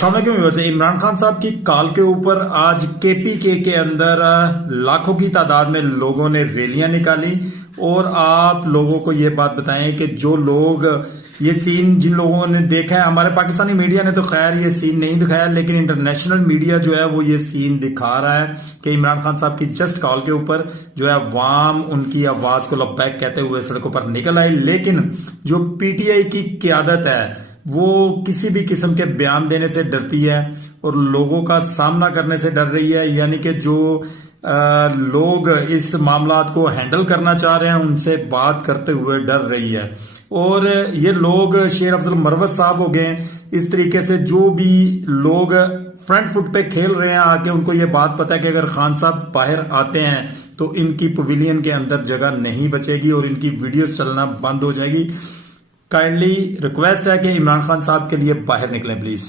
अस्सलाम वालेकुम व्यूअर्स। इमरान खान साहब की कॉल के ऊपर आज केपीके के अंदर लाखों की तादाद में लोगों ने रैलियां निकाली। और आप लोगों को ये बात बताएं कि जो लोग ये सीन जिन लोगों ने देखा है, हमारे पाकिस्तानी मीडिया ने तो खैर ये सीन नहीं दिखाया, लेकिन इंटरनेशनल मीडिया जो है वो ये सीन दिखा रहा है कि इमरान खान साहब की जस्ट कॉल के ऊपर जो है अवाम उनकी आवाज को लब्बैक कहते हुए सड़कों पर निकल आई। लेकिन जो पीटीआई की क्यादत है वो किसी भी किस्म के बयान देने से डरती है और लोगों का सामना करने से डर रही है। यानी कि जो लोग इस मामलात को हैंडल करना चाह रहे हैं उनसे बात करते हुए डर रही है। और ये लोग शेर अफजल मरवत साहब हो गए, इस तरीके से जो भी लोग फ्रंट फुट पे खेल रहे हैं आके, उनको ये बात पता है कि अगर खान साहब बाहर आते हैं तो इनकी पवेलियन के अंदर जगह नहीं बचेगी और इनकी वीडियो चलना बंद हो जाएगी। काइंडली रिक्वेस्ट है कि इमरान खान साहब के लिए बाहर निकलें प्लीज।